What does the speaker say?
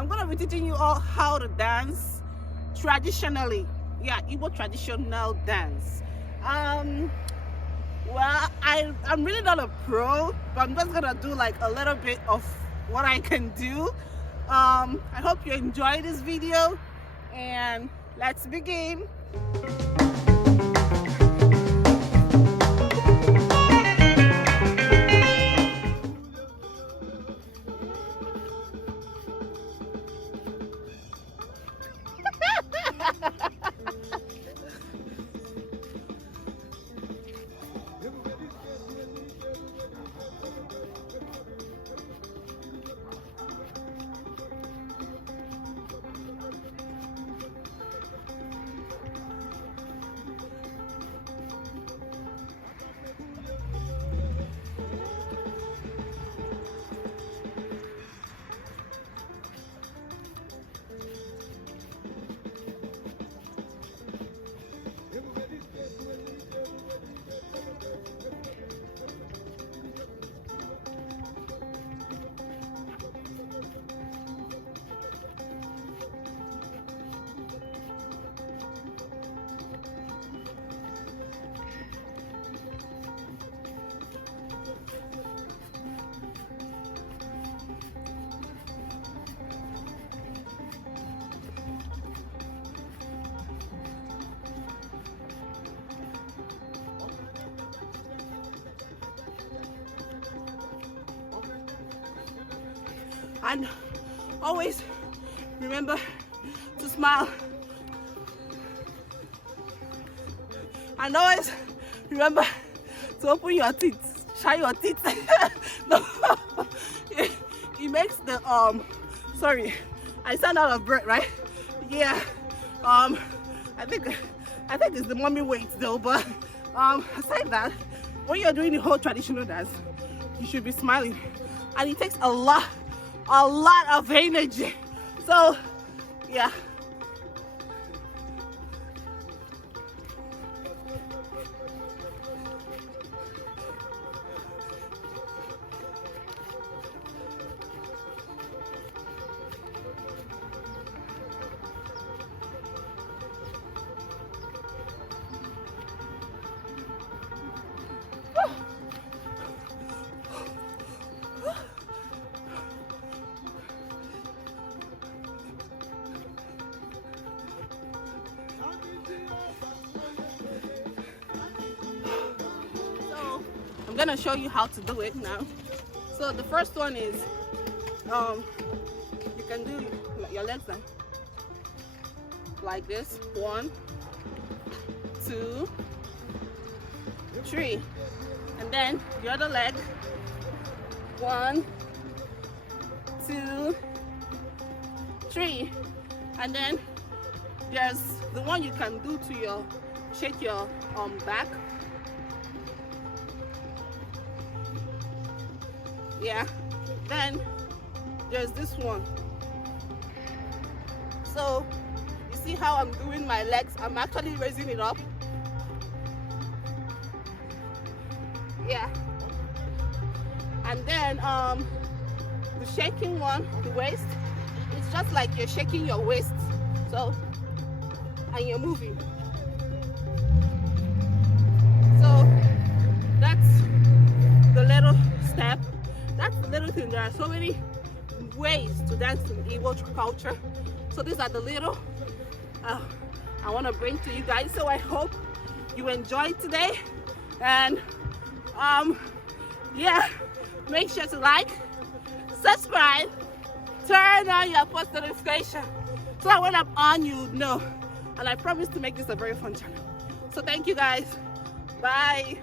I'm gonna be teaching you all how to dance traditionally. Yeah, Igbo traditional dance. Well, I'm really not a pro, but I'm just gonna do like a little bit of what I can do. I hope you enjoy this video, and let's begin. And always remember to smile. And always remember to open your teeth, shine your teeth. No, it makes the sorry, I sound out of breath, right? Yeah. I think it's the mommy weight though, but aside that, when you're doing the whole traditional dance, you should be smiling. And it takes a lot of energy. So yeah. I'm gonna show you how to do it now. So the first one is you can do your legs down like this. 1, 2, 3, and then the other leg. 1, 2, 3, and then there's the one you can do to your shake your back. Yeah, then there's this one. So you see how I'm doing my legs? I'm actually raising it up. Yeah. And then the shaking one, the waist, it's just like you're shaking your waist. So, and you're moving. So that's the little step. That's the little thing. There are so many ways to dance in Igbo culture. So these are the little I want to bring to you guys. So I hope you enjoyed today. And yeah, make sure to like, subscribe, turn on your post notification so that when I'm on, you know. And I promise to make this a very fun channel. So thank you guys. Bye.